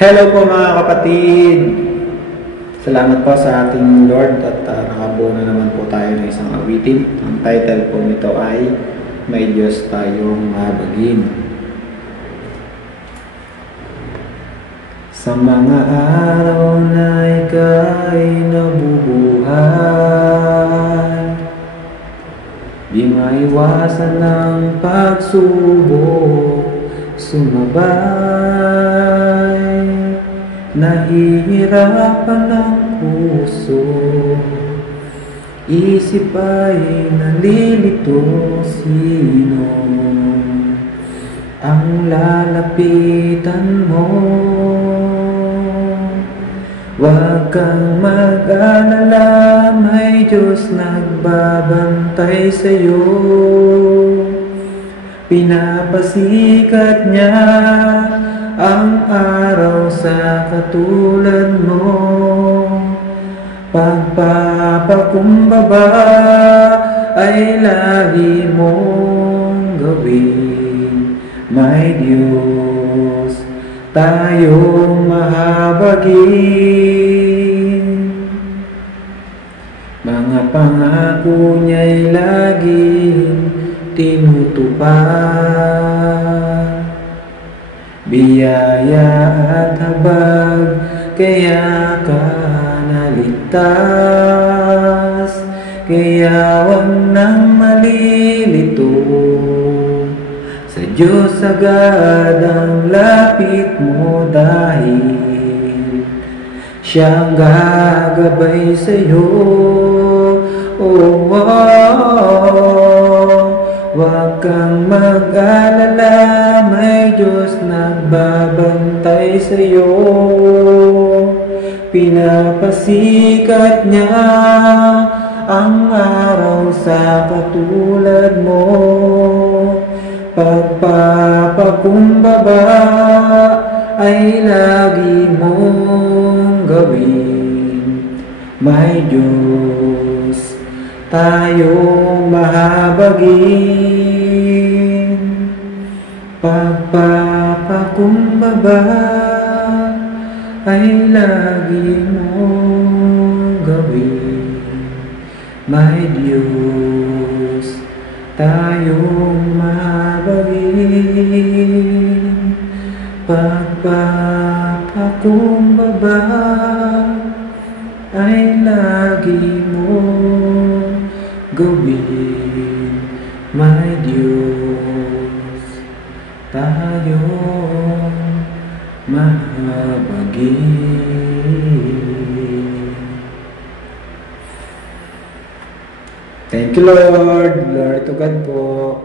Hello po mga kapatid! Salamat po sa ating Lord at nakabuo na naman po tayo ng isang awitin. Ang title po nito ay May Diyos Tayong Mahabagin. Sa mga araw na ika'y nabubuhay, di maiwasan ng pagsubok sumabay. Nahihirapan ang puso, isip ay nalilito. Sino ang lalapitan mo? Huwag kang mag-alala, may Diyos nagbabantay sa'yo. Pinapasikat niya ang araw sa katulad mo. Pagpapakumbaba ay lagi mong gawin. May Diyos tayong mahabagin. Mga pangako niya'y laging tinutupad. Biyaya at habag, kaya ka naligtas. Kaya huwag nang malilito, sa Diyos agad ang lapit mo, dahil siyang gagabay sa'yo. Oh, huwag kang mag-alala, may Diyos nagbabantay sa'yo. Pinapasikat niya ang araw sa katulad mo. Pagpapakumbaba ay lagi mong gawin. May Diyos tayong mahabagin. Pagpapakumbaba ay lagi mong gawin. May Diyos tayong mahabagin. Pagpapakumbaba ay lagi mong gawin. May Diyos tayong mahabagin. Thank you, Lord. Glory to God po.